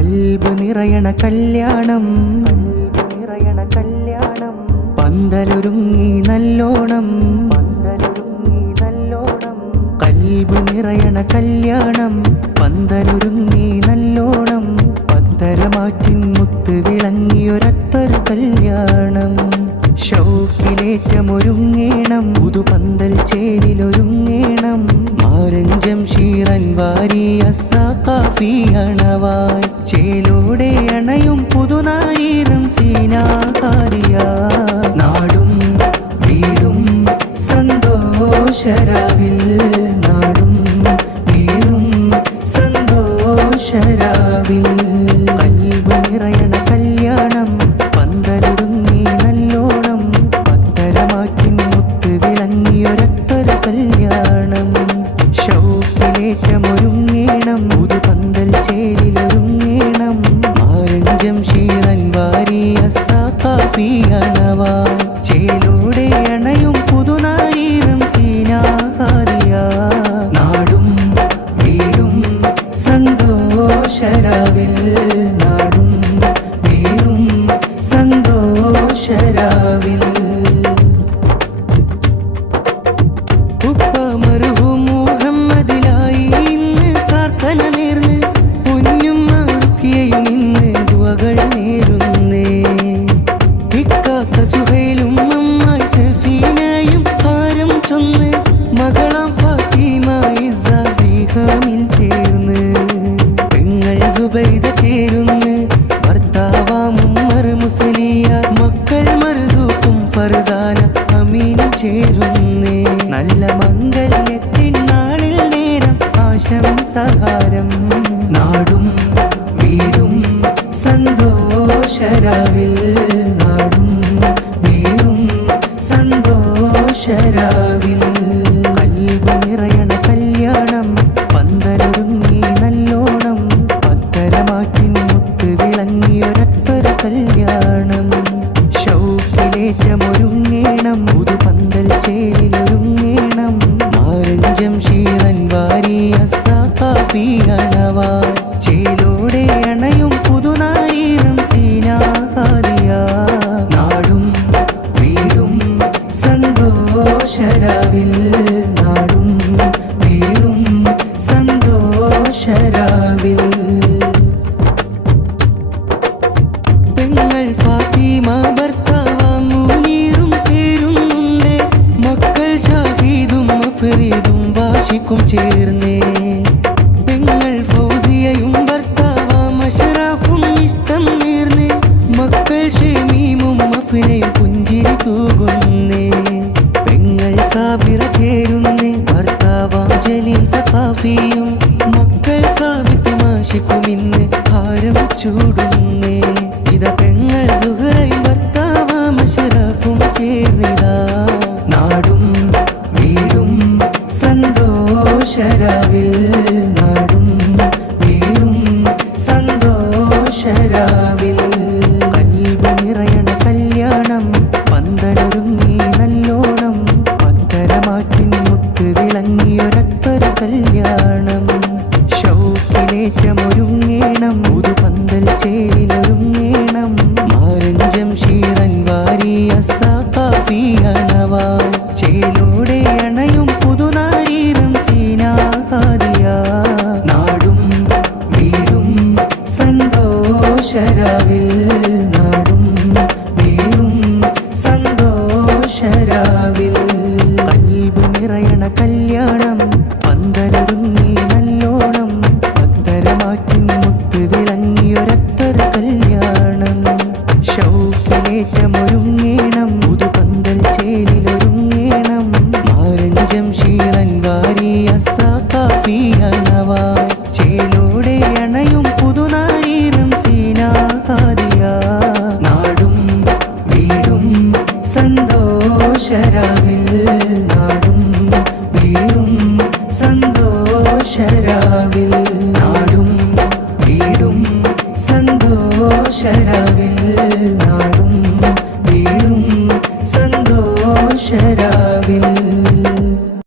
കൽബ് നിറയണ കല്യാണം പന്തലൊരുങ്ങി നല്ലോണം കൽബ് നിറയണ കല്യാണം പന്തലൊരുങ്ങി നല്ലോണം പത്തരമാറ്റിൻ മുത്ത് വിളങ്ങിയൊരത്തൊരു കല്യാണം ഷൗക്കിലേറ്റമൊരുങ്ങേണം പുതുപന്തൽ ചേലിലൊരുങ്ങേണം മാരഞ്ചം ഷീറൻ വാരി അസ്സാഖാഫി അണവായി ചേലോടെ അണയും പുതുനാരീരം സീനാകാരിയ നാടും വീടും സന്തോഷരാവിൽ നാടും വീടും സന്തോഷരാവിൽ കൽബ് നിറയണ കല്യാണം പന്തലൊരുങ്ങി നല്ലോണം പത്തരമാറ്റിൻ മുത്ത് വിളങ്ങിയൊരത്തൊരു കല്യാണം ഷൗക്കിലേറ്റമൊരുങ്ങേണം പുതുപന്തൽ ചേലിലൊരുങ്ങേണം മാരഞ്ചം ഷീറൻ വാരി അസ്സാഖാഫി അണവായി ചേലോടെ അണയും പുതുനാരീരം സീനാകാരിയ നാടും വീടും സന്തോഷരാവിൽ നാടും വീടും സന്തോഷരാവിൽ ഉപ്പ മർഹൂം മുഹമ്മദിലായി ഇന്ന് പ്രാർത്ഥന നേർന്ന് പൊന്നും റുഖിയയും ഇന്ന് ദുആകൾ നേരുന്നേ ഇക്കാക്ക സുഹൈലും അമ്മായി സഫീനയും ഹാരം ചൊന്ന് മകളാം ഫാത്തിമ ഇസ്സ സ്നേഹമിൽ ചേർന്ന് പെങ്ങൾ സുബൈദ ചേരുന്ന് ഭർത്താവാം ഉമ്മർ മുസ്ലിയ മക്കൾ മർസൂഖും ഫർസാന അമീനും ചേരുന്നേ നല്ല മംഗല്യത്തിൻ നാളിൽ നേരം ആശംസഹാരം നാടും വീടും സന്തോഷരാവിൽ നാടും വീടും സന്തോഷരാവിൽ കൽബ് നിറയണ കല്യാണം പന്തലൊരുങ്ങി നല്ലോണം പത്തരമാറ്റിൻ മുത്ത് വിളങ്ങിയൊരത്തൊരു കല്യാണം ഷൗക്കിലേറ്റമൊരുങ്ങേണം പുതുപന്തൽ ചേലിലൊരുങ്ങേണം മാരഞ്ചം ഷീറൻ വാരി അസ്സാഖാഫി അണവായി ചേലോടെ അണയും പുതുനാരീരം സീനാകാരിയ നാടും വീടും സന്തോഷരാവിൽ നാടും വീടും സന്തോഷരാവിൽ പെങ്ങൾ ഫാത്തിമ ഭർത്താവാം മുനീറും ചേരുന്നുണ്ട് മക്കൾ ഷാഹിദും അഫ്രീദും വാശിക്കും ചേർന്നേ പെങ്ങൾ ഫൗസിയയും ഭർത്താവാം അഷ്റഫും ഇഷ്ടം നേർന്ന് മക്കൾ ഷമീമും അഫ്നയും പുഞ്ചിരി തൂകുന്നേ പെങ്ങൾ സാബിറ ചേരുന്നേ ഭർത്താവാം ജലീൽ സഖാഫിയും മക്കൾ സാബിത്തും ആശിക്കും ഇന്ന് ഹാരം ചൂടുന്നേ ഇത പെങ്ങൾ സുഹറയും ഭർത്താവാം അഷ്റഫും ചേർന്നിതാ നാടും വീടും സന്തോഷരാവിൽ നാടും വീടും സന്തോഷരാവിൽ കൽബ് നിറയണ കല്യാണം പന്തലൊരുങ്ങി നല്ലോണം പത്തരമാറ്റിൻ മുത്ത് വിളങ്ങിയൊരത്തൊരു കല്യാണം ഷൗക്കിലേറ്റമൊരുങ്ങേണം പുതുപന്തൽ ചേലിലൊരുങ്ങേണം മാരഞ്ചം ഷീറൻ വാരി അസ്സാഖാഫി അണവായി ചേലോടെ അണയും പുതുനാരീരം സീനാകാരിയ നാടും വീടും സന്തോഷരാവിൽ നാടും വീടും സന്തോഷരാവിൽ കൽബ് നിറയണ കല്യാണം പന്തലൊരുങ്ങി നല്ലോണം പത്തരമാറ്റിൻ മുത്ത് വിളങ്ങിയൊരത്തൊരു കല്യാണം ഷൗക്കിലേറ്റമൊരുങ്ങേണം പുതുപന്തൽ ചേലിലൊരുങ്ങേണം മാരഞ്ചം ഷീറൻ വാരി അസ്സാഖാഫി അണവായി ചേലോടെ അണയും പുതുനാരീരം സീനാകാരിയ നാടും വീടും സന്തോഷരാവിൽ നാടും വീടും സന്തോഷരാവിൽ നാടും വീടും സന്തോഷരാവിൽ